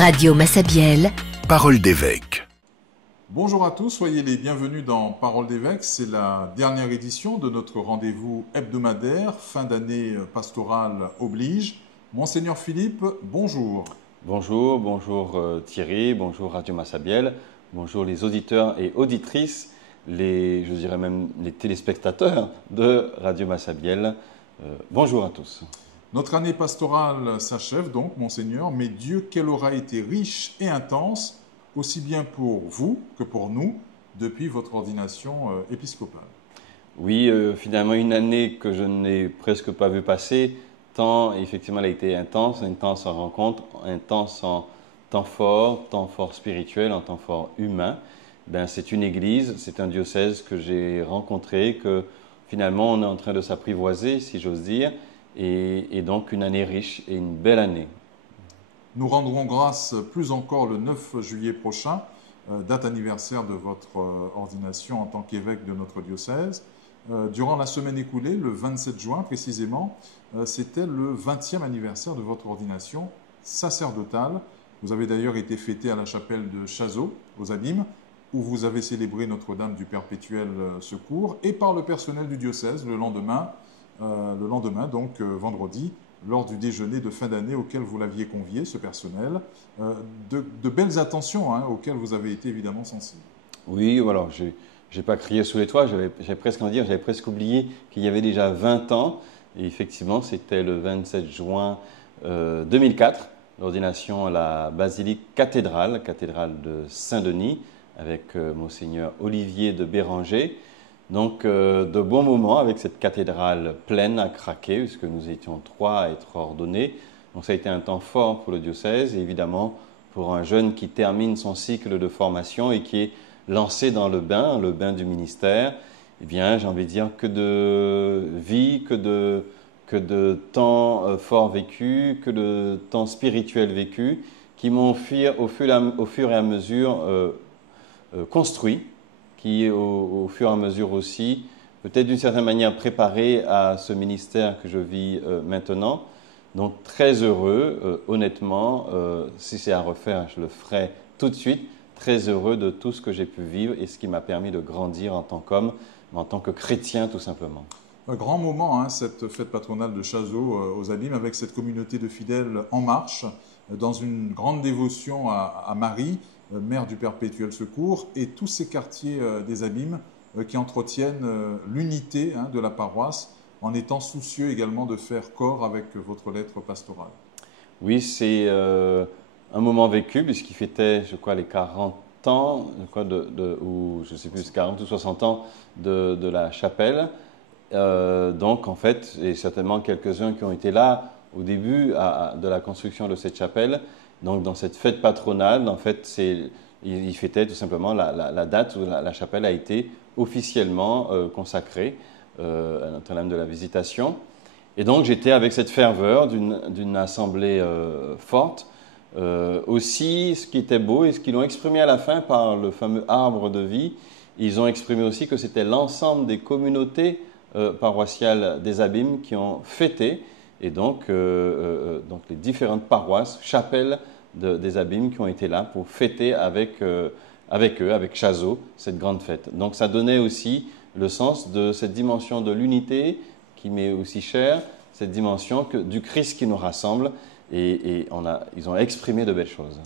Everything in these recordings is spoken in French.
Radio Massabielle, Parole d'évêque. Bonjour à tous, soyez les bienvenus dans Parole d'évêque. C'est la dernière édition de notre rendez-vous hebdomadaire, fin d'année pastorale oblige. Monseigneur Philippe, bonjour. Bonjour Thierry, bonjour Radio Massabielle, bonjour les auditeurs et auditrices, je dirais même les téléspectateurs de Radio Massabielle. Bonjour à tous. Notre année pastorale s'achève donc, Monseigneur, mais Dieu, qu'elle aura été riche et intense, aussi bien pour vous que pour nous, depuis votre ordination épiscopale. Oui, finalement une année que je n'ai presque pas vu passer, tant effectivement elle a été intense en rencontre, intense en temps fort spirituel, en temps fort humain. C'est une église, c'est un diocèse que j'ai rencontré, que finalement on est en train de s'apprivoiser, si j'ose dire, et donc une année riche et une belle année. Nous rendrons grâce plus encore le 9 juillet prochain, date anniversaire de votre ordination en tant qu'évêque de notre diocèse. Durant la semaine écoulée, le 27 juin précisément, c'était le 20e anniversaire de votre ordination sacerdotale. Vous avez d'ailleurs été fêté à la chapelle de Chazot, aux Abîmes, où vous avez célébré Notre-Dame du Perpétuel Secours, et par le personnel du diocèse le lendemain, donc vendredi, lors du déjeuner de fin d'année auquel vous l'aviez convié, ce personnel. De belles attentions auxquelles vous avez été évidemment sensible. Oui, alors je n'ai pas crié sous les toits, j'avais presque oublié qu'il y avait déjà 20 ans. Et effectivement, c'était le 27 juin 2004, l'ordination à la basilique cathédrale de Saint-Denis, avec Monseigneur Olivier de Béranger. Donc, de bons moments avec cette cathédrale pleine à craquer, puisque nous étions 3 à être ordonnés. Donc, ça a été un temps fort pour le diocèse, et évidemment, pour un jeune qui termine son cycle de formation et qui est lancé dans le bain du ministère. Eh bien, j'ai envie de dire que de vie, que de temps fort vécu, que de temps spirituel vécu, qui m'ont au fur et à mesure construit, qui au fur et à mesure aussi, peut-être d'une certaine manière préparé à ce ministère que je vis maintenant. Donc très heureux, honnêtement, si c'est à refaire, je le ferai tout de suite, très heureux de tout ce que j'ai pu vivre et ce qui m'a permis de grandir en tant qu'homme, mais en tant que chrétien tout simplement. Un grand moment, cette fête patronale de Chazot aux Abîmes, avec cette communauté de fidèles en marche, dans une grande dévotion à Marie, mère du Perpétuel Secours, et tous ces quartiers des Abîmes qui entretiennent l'unité de la paroisse, en étant soucieux également de faire corps avec votre lettre pastorale. Oui, c'est un moment vécu, puisqu'il fêtait, je crois, les 40 ans, ou je ne sais plus, 40 ou 60 ans de la chapelle. Donc, en fait, et certainement quelques-uns qui ont été là au début de la construction de cette chapelle. Donc, dans cette fête patronale, en fait, il fêtait tout simplement la date où la chapelle a été officiellement consacrée à Notre-Dame de la Visitation. Et donc, j'étais avec cette ferveur d'une assemblée forte. Aussi, ce qui était beau et ce qu'ils ont exprimé à la fin par le fameux arbre de vie, ils ont exprimé aussi que c'était l'ensemble des communautés paroissiales des Abîmes qui ont fêté, et donc les différentes paroisses, chapelles des Abîmes qui ont été là pour fêter avec eux, avec Chazot, cette grande fête. Donc ça donnait aussi le sens de cette dimension de l'unité qui m'est aussi chère, cette dimension du Christ qui nous rassemble, et ils ont exprimé de belles choses.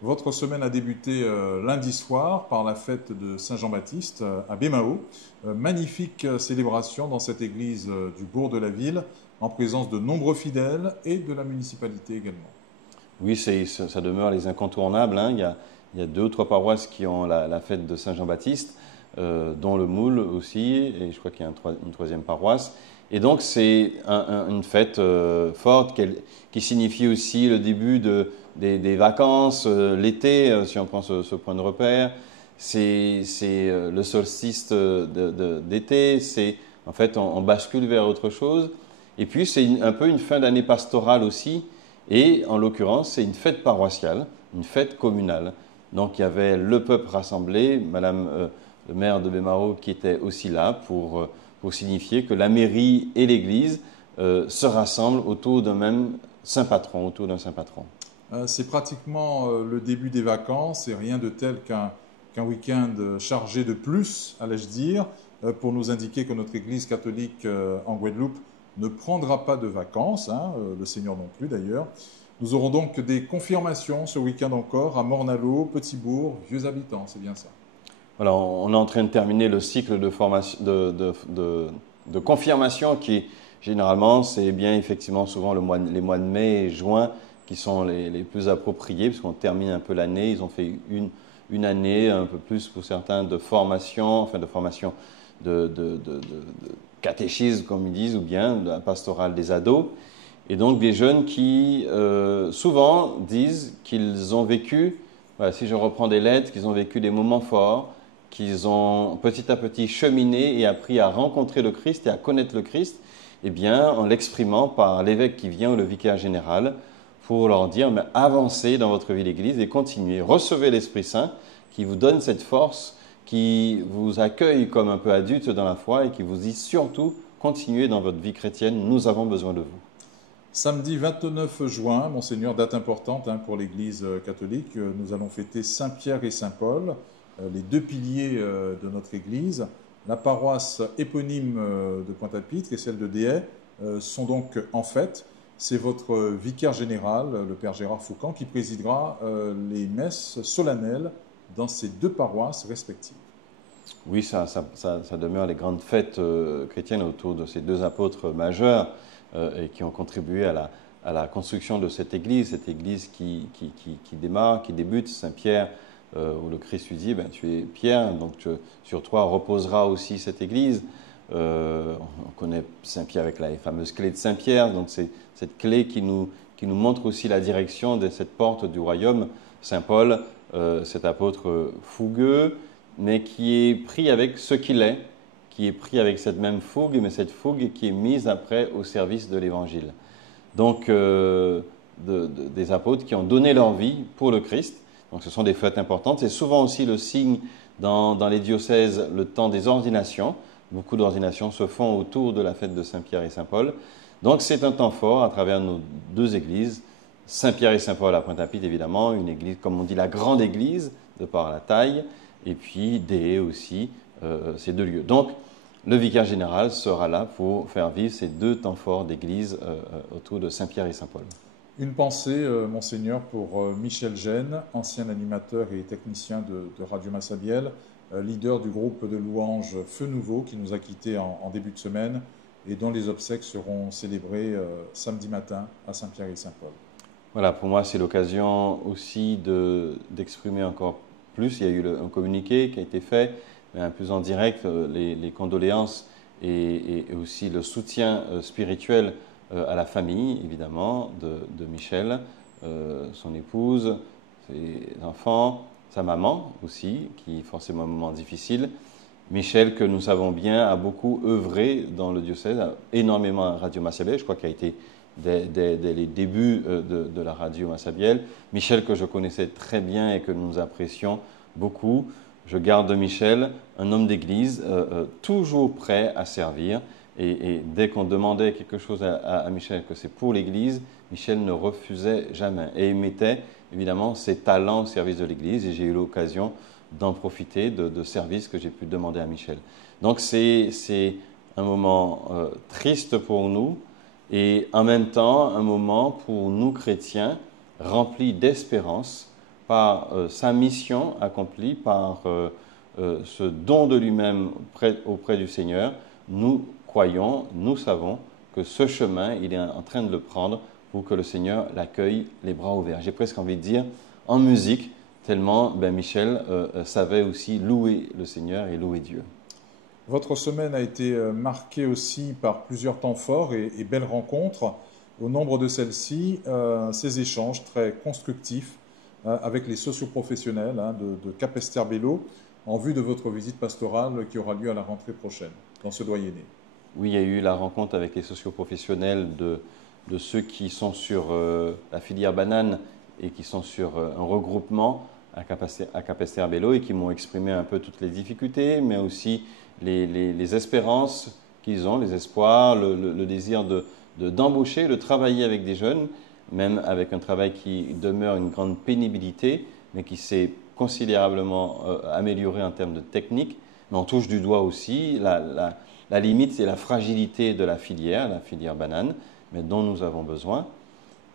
Votre semaine a débuté lundi soir par la fête de Saint-Jean-Baptiste à Bémao. Magnifique célébration dans cette église du bourg de la ville, en présence de nombreux fidèles et de la municipalité également. Oui, ça demeure les incontournables. Il y a 2 ou 3 paroisses qui ont la fête de Saint-Jean-Baptiste, dont le Moule aussi, et je crois qu'il y a une 3e paroisse. Et donc, c'est une fête forte qui signifie aussi le début des vacances, l'été, si on prend ce point de repère. C'est le solstice d'été. En fait, on bascule vers autre chose. Et puis, c'est un peu une fin d'année pastorale aussi. Et en l'occurrence, c'est une fête paroissiale, une fête communale. Donc, il y avait le peuple rassemblé, Madame le maire de Bémao qui était aussi là pour signifier que la mairie et l'Église se rassemblent autour d'un même saint patron, autour d'un saint patron. C'est pratiquement le début des vacances et rien de tel qu'un week-end chargé de plus, allais-je dire, pour nous indiquer que notre Église catholique en Guadeloupe ne prendra pas de vacances, hein, le Seigneur non plus d'ailleurs. Nous aurons donc des confirmations ce week-end encore à Morne-à-l'Eau, Petit-Bourg, Vieux Habitants, c'est bien ça. Voilà, on est en train de terminer le cycle de formation, de confirmation qui, généralement, c'est bien effectivement souvent les mois de mai et juin qui sont les plus appropriés, puisqu'on termine un peu l'année. Ils ont fait une année, un peu plus pour certains, de formation, de catéchisme, comme ils disent, ou bien de la pastorale des ados. Et donc des jeunes qui souvent disent qu'ils ont vécu, voilà, si je reprends des lettres, qu'ils ont vécu des moments forts, qu'ils ont petit à petit cheminé et appris à rencontrer le Christ et à connaître le Christ, eh bien, en l'exprimant par l'évêque qui vient ou le vicaire général, pour leur dire, mais avancez dans votre vie d'église et continuez, recevez l'Esprit Saint qui vous donne cette force, qui vous accueille comme un peu adulte dans la foi et qui vous dit surtout, continuez dans votre vie chrétienne, nous avons besoin de vous. Samedi 29 juin, Monseigneur, date importante hein, pour l'Église catholique, nous allons fêter Saint-Pierre et Saint-Paul, les deux piliers de notre Église. La paroisse éponyme de Pointe-à-Pitre et celle de Déhay sont donc en fête. C'est votre vicaire général, le Père Gérard Foucan, qui présidera les messes solennelles dans ces deux paroisses respectives. Oui, ça demeure les grandes fêtes chrétiennes autour de ces deux apôtres majeurs et qui ont contribué à la construction de cette église qui démarre, qui débute, Saint-Pierre, où le Christ lui dit, tu es Pierre, donc sur toi reposera aussi cette église. On connaît Saint-Pierre avec la fameuse clé de Saint-Pierre, donc c'est cette clé qui nous montre aussi la direction de cette porte du royaume. Saint-Paul, cet apôtre fougueux, mais qui est pris avec ce qu'il est, qui est pris avec cette même fougue, mais cette fougue qui est mise après au service de l'Évangile. Donc, des apôtres qui ont donné leur vie pour le Christ. Donc, ce sont des fêtes importantes. C'est souvent aussi le signe dans les diocèses, le temps des ordinations. Beaucoup d'ordinations se font autour de la fête de Saint-Pierre et Saint-Paul. Donc, c'est un temps fort à travers nos deux églises. Saint-Pierre et Saint-Paul à Pointe-à-Pitre, évidemment, une église, comme on dit, la grande église, de par la taille, et puis Déhay aussi, ces deux lieux. Donc, le vicaire général sera là pour faire vivre ces deux temps forts d'église autour de Saint-Pierre et Saint-Paul. Une pensée, Monseigneur, pour Michel Gène, ancien animateur et technicien de Radio Massabielle, leader du groupe de louanges Feu Nouveau, qui nous a quittés en début de semaine et dont les obsèques seront célébrées samedi matin à Saint-Pierre et Saint-Paul. Voilà, pour moi, c'est l'occasion aussi d'exprimer encore plus. Il y a eu un communiqué qui a été fait, mais un plus en direct, les condoléances et aussi le soutien spirituel à la famille, évidemment, de Michel, son épouse, ses enfants, sa maman aussi, qui est forcément un moment difficile. Michel, que nous savons bien, a beaucoup œuvré dans le diocèse, énormément à Radio Massabielle, je crois qu'il a été dès les débuts de la radio Massabielle. Michel, que je connaissais très bien et que nous apprécions beaucoup. Je garde de Michel un homme d'église, toujours prêt à servir. Et dès qu'on demandait quelque chose à Michel, que c'est pour l'église, Michel ne refusait jamais. Et il mettait évidemment ses talents au service de l'église. Et j'ai eu l'occasion d'en profiter de services que j'ai pu demander à Michel. Donc c'est un moment triste pour nous, et en même temps, un moment pour nous chrétiens rempli d'espérance par sa mission accomplie, par ce don de lui-même auprès du Seigneur. Nous croyons, nous savons que ce chemin, il est en train de le prendre pour que le Seigneur l'accueille les bras ouverts. J'ai presque envie de dire en musique, tellement Michel savait aussi louer le Seigneur et louer Dieu. Votre semaine a été marquée aussi par plusieurs temps forts et belles rencontres. Au nombre de celles-ci, ces échanges très constructifs avec les socioprofessionnels de Capesterre-Belle-Eau en vue de votre visite pastorale qui aura lieu à la rentrée prochaine dans ce doyenné. Oui, il y a eu la rencontre avec les socioprofessionnels de ceux qui sont sur la filière banane et qui sont sur un regroupement à Capesterre-Belle-Eau et qui m'ont exprimé un peu toutes les difficultés, mais aussi les espérances qu'ils ont, les espoirs, le désir d'embaucher, de travailler avec des jeunes. même avec un travail qui demeure une grande pénibilité, mais qui s'est considérablement amélioré en termes de technique. Mais on touche du doigt aussi la limite, c'est la fragilité de la filière banane, mais dont nous avons besoin.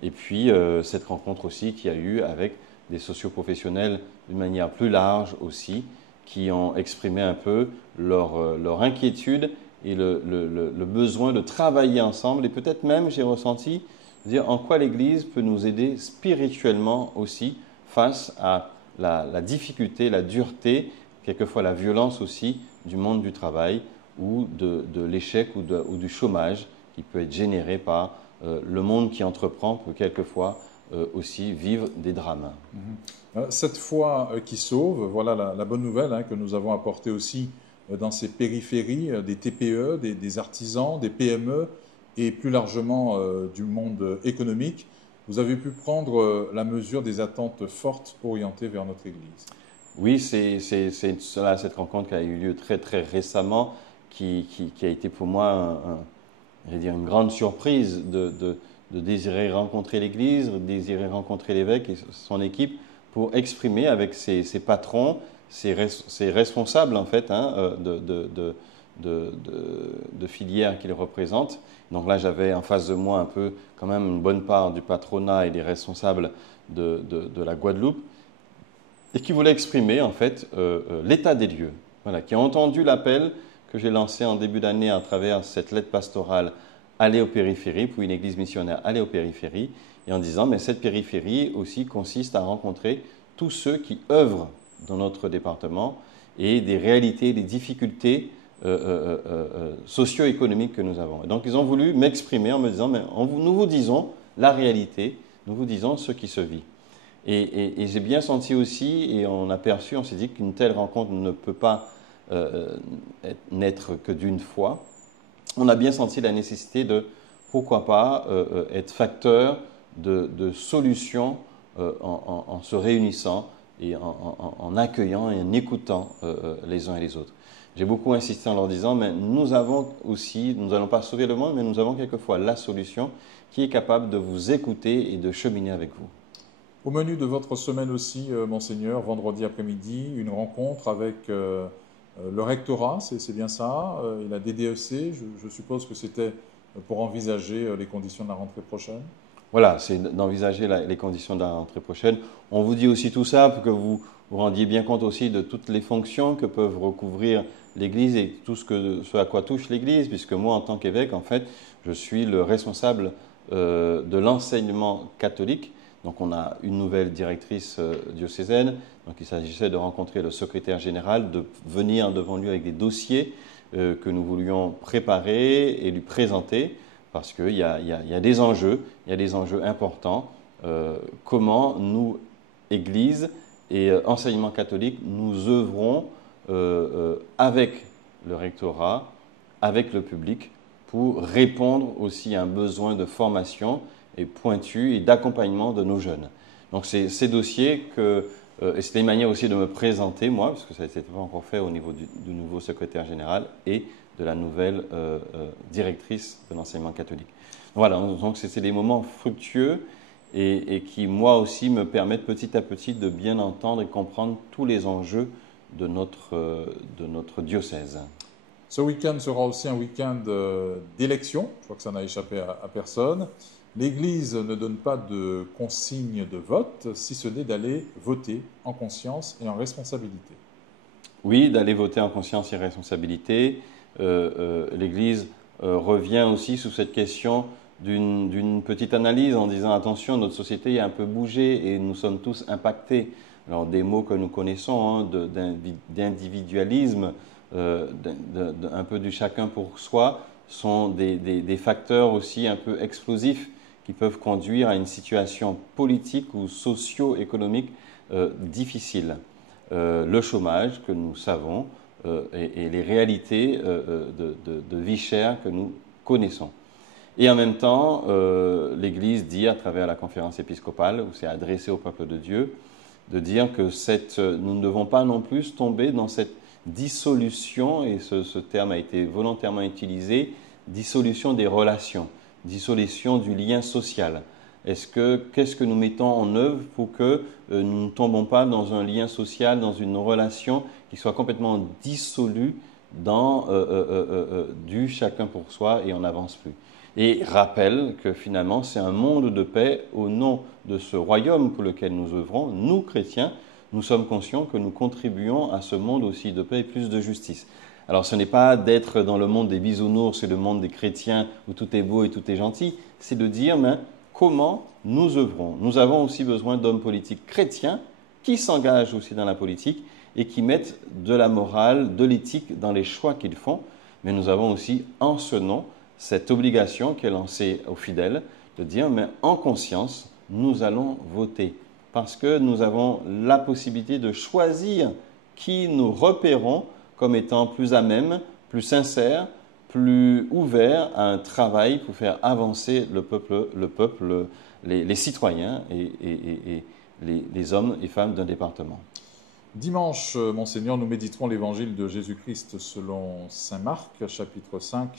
Et puis cette rencontre aussi qu'il y a eu avec des socioprofessionnels d'une manière plus large aussi, qui ont exprimé un peu leur inquiétude et le besoin de travailler ensemble. Et peut-être même, j'ai ressenti, dire en quoi l'Église peut nous aider spirituellement aussi face à la difficulté, la dureté, quelquefois la violence aussi du monde du travail ou de l'échec ou du chômage qui peut être généré par le monde qui entreprend peut quelquefois aussi vivre des drames. Cette foi qui sauve, voilà la bonne nouvelle que nous avons apportée aussi dans ces périphéries, des TPE, des artisans, des PME et plus largement du monde économique. Vous avez pu prendre la mesure des attentes fortes orientées vers notre Église. Oui, c'est cette rencontre qui a eu lieu très très récemment qui a été pour moi une grande surprise de désirer rencontrer l'Église, de désirer rencontrer l'évêque et son équipe pour exprimer avec ses patrons, ses responsables en fait de filières qu'ils représentent. Donc là, j'avais en face de moi un peu quand même une bonne part du patronat et des responsables de la Guadeloupe et qui voulaient exprimer en fait l'état des lieux, voilà, qui ont entendu l'appel que j'ai lancé en début d'année à travers cette lettre pastorale aller aux périphéries, pour une église missionnaire aller aux périphéries, et en disant, mais cette périphérie aussi consiste à rencontrer tous ceux qui œuvrent dans notre département et des réalités, des difficultés socio-économiques que nous avons. Et donc ils ont voulu m'exprimer en me disant, mais nous vous disons la réalité, nous vous disons ce qui se vit. Et j'ai bien senti aussi, et on a perçu, on s'est dit qu'une telle rencontre ne peut pas n'être que d'une fois. On a bien senti la nécessité de, pourquoi pas, être facteur de solutions en se réunissant et en accueillant et en écoutant les uns et les autres. J'ai beaucoup insisté en leur disant, mais nous avons aussi, nous n'allons pas sauver le monde, mais nous avons quelquefois la solution qui est capable de vous écouter et de cheminer avec vous. Au menu de votre semaine aussi, Monseigneur, vendredi après-midi, une rencontre avec le rectorat, c'est bien ça, et la DDEC, je suppose que c'était pour envisager les conditions de la rentrée prochaine. Voilà, c'est d'envisager les conditions de la rentrée prochaine. On vous dit aussi tout ça pour que vous vous rendiez bien compte aussi de toutes les fonctions que peuvent recouvrir l'Église et tout ce à quoi touche l'Église, puisque moi, en tant qu'évêque, en fait, je suis le responsable de l'enseignement catholique. Donc on a une nouvelle directrice diocésaine, donc il s'agissait de rencontrer le secrétaire général, de venir devant lui avec des dossiers que nous voulions préparer et lui présenter, parce qu'il y a des enjeux, il y a des enjeux importants. Comment nous, Église et enseignement catholique, nous œuvrons avec le rectorat, avec le public, pour répondre aussi à un besoin de formation et pointu et d'accompagnement de nos jeunes. Donc c'est ces dossiers et c'était une manière aussi de me présenter moi, parce que ça n'était pas encore fait au niveau du nouveau secrétaire général et de la nouvelle directrice de l'enseignement catholique. Voilà, donc c'est des moments fructueux et qui moi aussi me permettent petit à petit de bien entendre et comprendre tous les enjeux de notre diocèse. Ce week-end sera aussi un week-end d'élection, je crois que ça n'a échappé à personne. L'Église ne donne pas de consigne de vote, si ce n'est d'aller voter en conscience et en responsabilité. Oui, d'aller voter en conscience et responsabilité. L'Église revient aussi sous cette question d'une petite analyse en disant attention, notre société a un peu bougé et nous sommes tous impactés. Alors des mots que nous connaissons, d'individualisme, un peu du chacun pour soi, sont des facteurs aussi un peu explosifs qui peuvent conduire à une situation politique ou socio-économique difficile. Le chômage que nous savons et les réalités de vie chère que nous connaissons. Et en même temps, l'Église dit à travers la conférence épiscopale, où c'est adressé au peuple de Dieu, de dire que nous ne devons pas non plus tomber dans cette dissolution, et ce terme a été volontairement utilisé, dissolution des relations, dissolution du lien social. Qu'est-ce que nous mettons en œuvre pour que nous ne tombons pas dans un lien social, dans une relation qui soit complètement dissolue dans du chacun pour soi et on n'avance plus. Et rappelle que finalement c'est un monde de paix au nom de ce royaume pour lequel nous œuvrons. Nous, chrétiens, nous sommes conscients que nous contribuons à ce monde aussi de paix et plus de justice. Alors ce n'est pas d'être dans le monde des bisounours et le monde des chrétiens où tout est beau et tout est gentil, c'est de dire comment nous œuvrons. Nous avons aussi besoin d'hommes politiques chrétiens qui s'engagent aussi dans la politique et qui mettent de la morale, de l'éthique dans les choix qu'ils font. Mais nous avons aussi en ce nom cette obligation qui est lancée aux fidèles de dire mais en conscience, nous allons voter parce que nous avons la possibilité de choisir qui nous repérons comme étant plus à même, plus sincère, plus ouvert à un travail pour faire avancer le peuple, les citoyens et les hommes et femmes d'un département. Dimanche, Monseigneur, nous méditerons l'évangile de Jésus-Christ selon saint Marc, chapitre 5,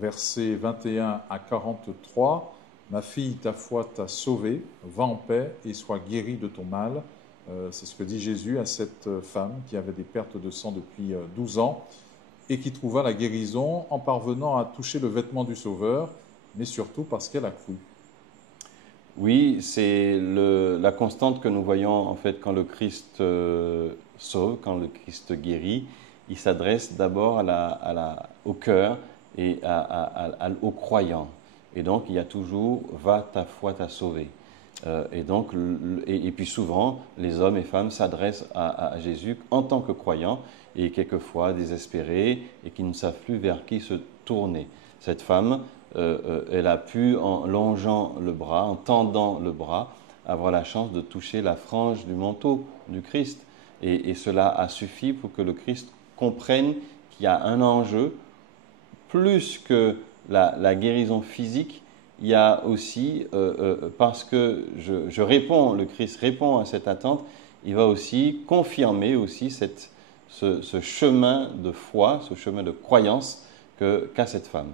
versets 21 à 43. « Ma fille, ta foi t'a sauvée, va en paix et sois guérie de ton mal. » C'est ce que dit Jésus à cette femme qui avait des pertes de sang depuis 12 ans et qui trouva la guérison en parvenant à toucher le vêtement du Sauveur, mais surtout parce qu'elle a cru. Oui, c'est la constante que nous voyons en fait quand le Christ sauve, quand le Christ guérit. Il s'adresse d'abord au cœur et aux croyants. Et donc, il y a toujours « va, ta foi t'a sauvé ». Et puis souvent, les hommes et femmes s'adressent à Jésus en tant que croyants et quelquefois désespérés et qui ne savent plus vers qui se tourner. Cette femme, elle a pu, en longeant le bras, en tendant le bras, avoir la chance de toucher la frange du manteau du Christ. Et cela a suffi pour que le Christ comprenne qu'il y a un enjeu plus que la guérison physique. Il y a aussi, parce que le Christ répond à cette attente, il va aussi confirmer aussi ce chemin de foi, ce chemin de croyance qu'a cette femme.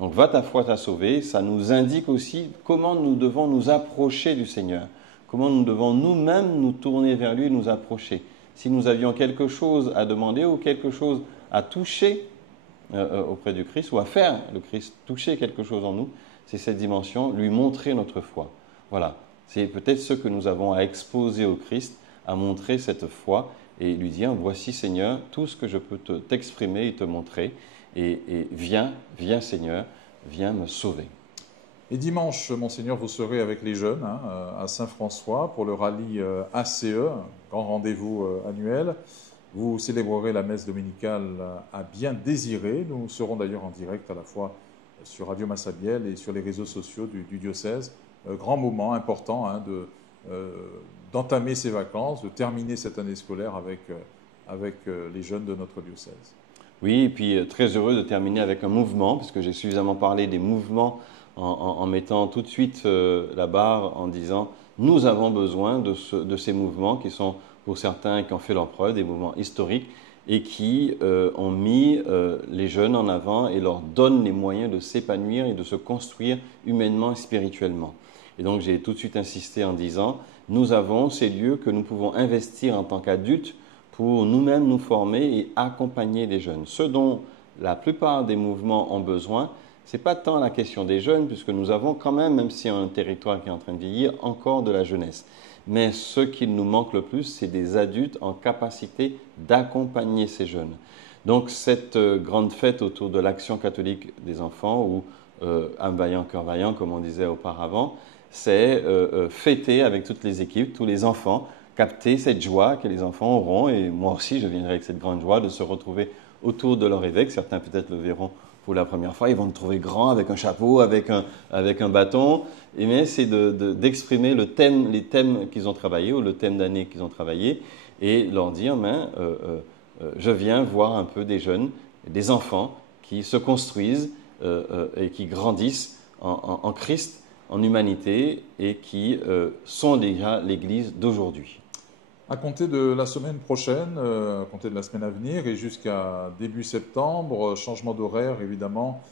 Donc, va ta foi t'a sauvé, ça nous indique aussi comment nous devons nous approcher du Seigneur, comment nous devons nous-mêmes nous tourner vers lui et nous approcher. Si nous avions quelque chose à demander ou quelque chose à toucher auprès du Christ ou à faire le Christ toucher quelque chose en nous, c'est cette dimension, lui montrer notre foi. Voilà, c'est peut-être ce que nous avons à exposer au Christ, à montrer cette foi et lui dire, voici Seigneur, tout ce que je peux t'exprimer et te montrer, et viens Seigneur, viens me sauver. Et dimanche, Monseigneur, vous serez avec les jeunes à Saint-François pour le rallye ACE, un grand rendez-vous annuel. Vous célébrerez la messe dominicale à bien désirer. Nous serons d'ailleurs en direct à la fois sur Radio Massabielle et sur les réseaux sociaux du diocèse. Grand moment important d'entamer ces vacances, de terminer cette année scolaire avec les jeunes de notre diocèse. Oui, et puis très heureux de terminer avec un mouvement, puisque j'ai suffisamment parlé des mouvements en mettant tout de suite la barre en disant nous avons besoin de ces mouvements qui sont pour certains qui ont fait leur preuve, des mouvements historiques et qui ont mis les jeunes en avant et leur donnent les moyens de s'épanouir et de se construire humainement et spirituellement. Et donc j'ai tout de suite insisté en disant nous avons ces lieux que nous pouvons investir en tant qu'adultes pour nous-mêmes nous former et accompagner les jeunes. Ce dont la plupart des mouvements ont besoin, ce n'est pas tant la question des jeunes, puisque nous avons quand même si on a un territoire qui est en train de vieillir, encore de la jeunesse. Mais ce qu'il nous manque le plus, c'est des adultes en capacité d'accompagner ces jeunes. Donc cette grande fête autour de l'Action catholique des enfants, ou âme vaillant, cœur vaillant, comme on disait auparavant, c'est fêter avec toutes les équipes, tous les enfants, capter cette joie que les enfants auront. Et moi aussi, je viendrai avec cette grande joie de se retrouver autour de leur évêque. Certains peut-être le verront pour la première fois. Ils vont le trouver grand, avec un chapeau, avec un bâton. Mais c'est d'exprimer les thèmes qu'ils ont travaillés ou le thème d'année qu'ils ont travaillé et leur dire, je viens voir un peu des jeunes, des enfants qui se construisent et qui grandissent en Christ, en humanité et qui sont déjà l'Église d'aujourd'hui. À compter de la semaine prochaine, à compter de la semaine à venir et jusqu'à début septembre, changement d'horaire évidemment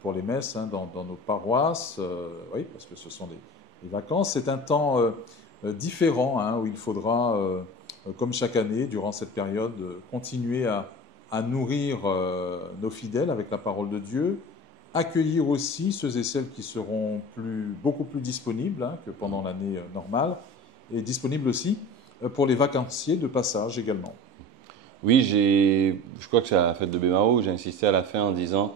pour les messes dans nos paroisses, oui, parce que ce sont les vacances. C'est un temps différent, hein, où il faudra, comme chaque année, durant cette période, continuer à nourrir nos fidèles avec la parole de Dieu, accueillir aussi ceux et celles qui seront beaucoup plus disponibles, hein, que pendant l'année normale, et disponibles aussi pour les vacanciers de passage également. Oui, je crois que c'est à la fête de Bémao où j'ai insisté à la fin en disant,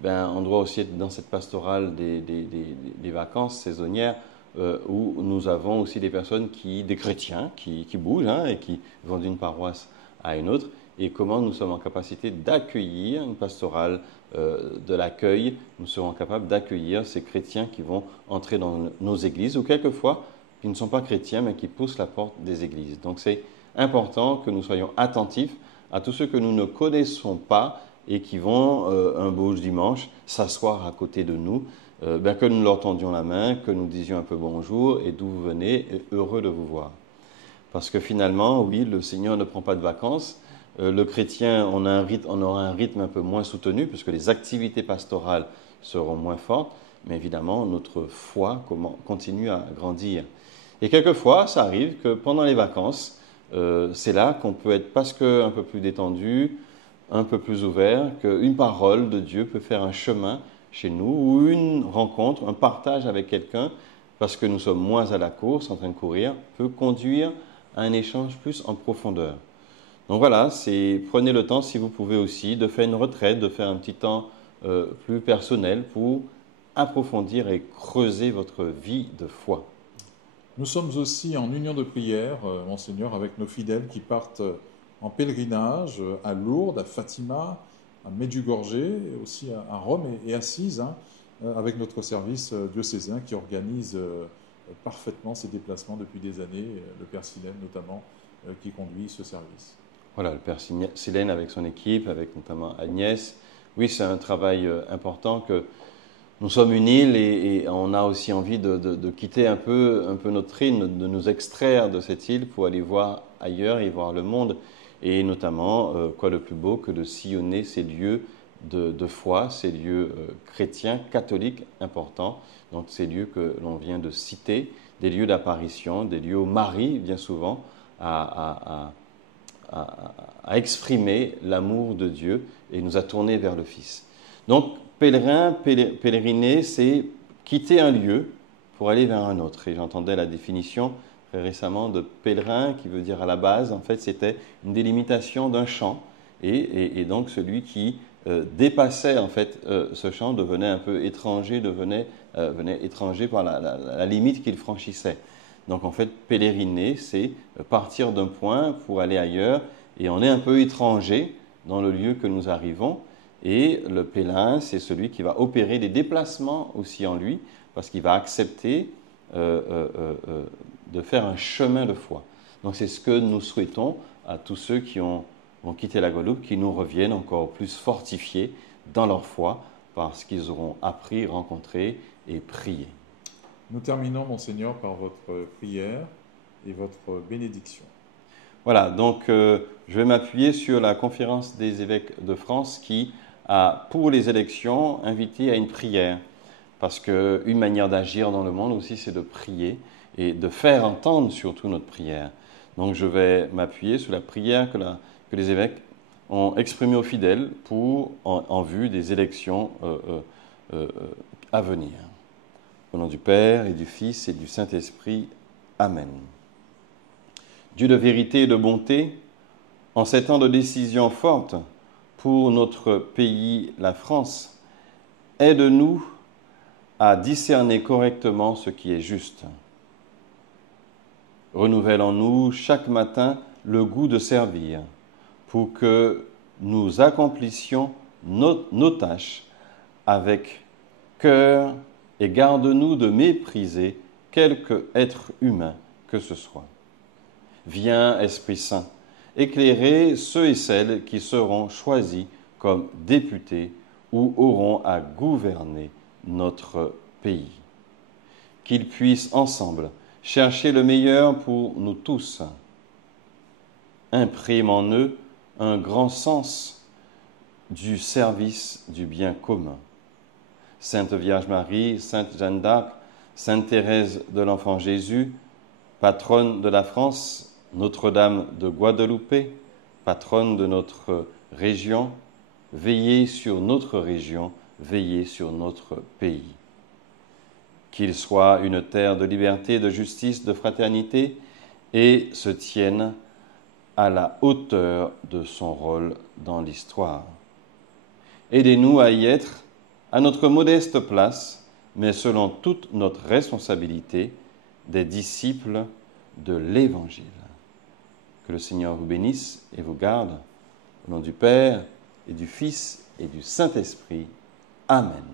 ben, on doit aussi être dans cette pastorale des vacances saisonnières où nous avons aussi des personnes des chrétiens qui bougent, hein, et qui vont d'une paroisse à une autre, et comment nous sommes en capacité d'accueillir une pastorale de l'accueil, nous serons capables d'accueillir ces chrétiens qui vont entrer dans nos églises, ou quelquefois qui ne sont pas chrétiens mais qui poussent la porte des églises. Donc c'est important que nous soyons attentifs à tous ceux que nous ne connaissons pas et qui vont, un beau dimanche, s'asseoir à côté de nous, que nous leur tendions la main, que nous disions un peu bonjour et d'où vous venez, et heureux de vous voir. Parce que finalement, oui, le Seigneur ne prend pas de vacances. Le chrétien, on aura un rythme un peu moins soutenu, puisque les activités pastorales seront moins fortes, mais évidemment, notre foi continue à grandir. Et quelquefois, ça arrive que pendant les vacances, c'est là qu'on peut être parce qu'un peu plus détendu, un peu plus ouvert, qu'une parole de Dieu peut faire un chemin chez nous, ou une rencontre, un partage avec quelqu'un, parce que nous sommes moins à la course, en train de courir, peut conduire à un échange plus en profondeur. Donc voilà, prenez le temps, si vous pouvez aussi, de faire une retraite, de faire un petit temps plus personnel pour approfondir et creuser votre vie de foi. Nous sommes aussi en union de prière, Monseigneur, avec nos fidèles qui partent en pèlerinage à Lourdes, à Fatima, à Medjugorje, et aussi à Rome et à Assise, hein, avec notre service diocésain qui organise parfaitement ces déplacements depuis des années, le Père Silène notamment, qui conduit ce service. Voilà, le Père Silène avec son équipe, avec notamment Agnès. Oui, c'est un travail important que nous sommes une île et on a aussi envie de quitter un peu notre île, de nous extraire de cette île pour aller voir ailleurs et voir le monde. Et notamment, quoi de plus beau que de sillonner ces lieux de foi, ces lieux chrétiens, catholiques importants, donc ces lieux que l'on vient de citer, des lieux d'apparition, des lieux où Marie vient souvent à exprimer l'amour de Dieu et nous a tournés vers le Fils. Donc, pèleriner, c'est quitter un lieu pour aller vers un autre. Et j'entendais la définition très récemment de pèlerin, qui veut dire à la base, en fait, c'était une délimitation d'un champ. Et donc, celui qui dépassait en fait ce champ devenait un peu étranger, venait étranger par la limite qu'il franchissait. Donc, en fait, pèleriner, c'est partir d'un point pour aller ailleurs. Et on est un peu étranger dans le lieu que nous arrivons. Et le pèlerin, c'est celui qui va opérer des déplacements aussi en lui, parce qu'il va accepter de faire un chemin de foi. Donc c'est ce que nous souhaitons à tous ceux qui vont quitter la Guadeloupe, qui nous reviennent encore plus fortifiés dans leur foi, parce qu'ils auront appris, rencontré et prié. Nous terminons, Monseigneur, par votre prière et votre bénédiction. Voilà, donc je vais m'appuyer sur la conférence des évêques de France qui a, pour les élections, invité à une prière. Parce qu'une manière d'agir dans le monde aussi, c'est de prier et de faire entendre surtout notre prière. Donc je vais m'appuyer sur la prière que les évêques ont exprimée aux fidèles en vue des élections à venir. Au nom du Père et du Fils et du Saint-Esprit. Amen. Dieu de vérité et de bonté, en ces temps de décision forte pour notre pays, la France, aide-nous à discerner correctement ce qui est juste. Renouvelle en nous chaque matin le goût de servir pour que nous accomplissions nos tâches avec cœur et garde-nous de mépriser quelque être humain que ce soit. Viens, Esprit Saint, éclairer ceux et celles qui seront choisis comme députés ou auront à gouverner notre pays. Qu'ils puissent ensemble chercher le meilleur pour nous tous. Imprime en eux un grand sens du service du bien commun. Sainte Vierge Marie, Sainte Jeanne d'Arc, Sainte Thérèse de l'Enfant Jésus, patronne de la France, Notre-Dame de Guadeloupe, patronne de notre région, veillez sur notre région, veillez sur notre pays. Qu'il soit une terre de liberté, de justice, de fraternité et se tienne à la hauteur de son rôle dans l'histoire. Aidez-nous à y être à notre modeste place, mais selon toute notre responsabilité, des disciples de l'Évangile. Que le Seigneur vous bénisse et vous garde. Au nom du Père et du Fils et du Saint-Esprit. Amen.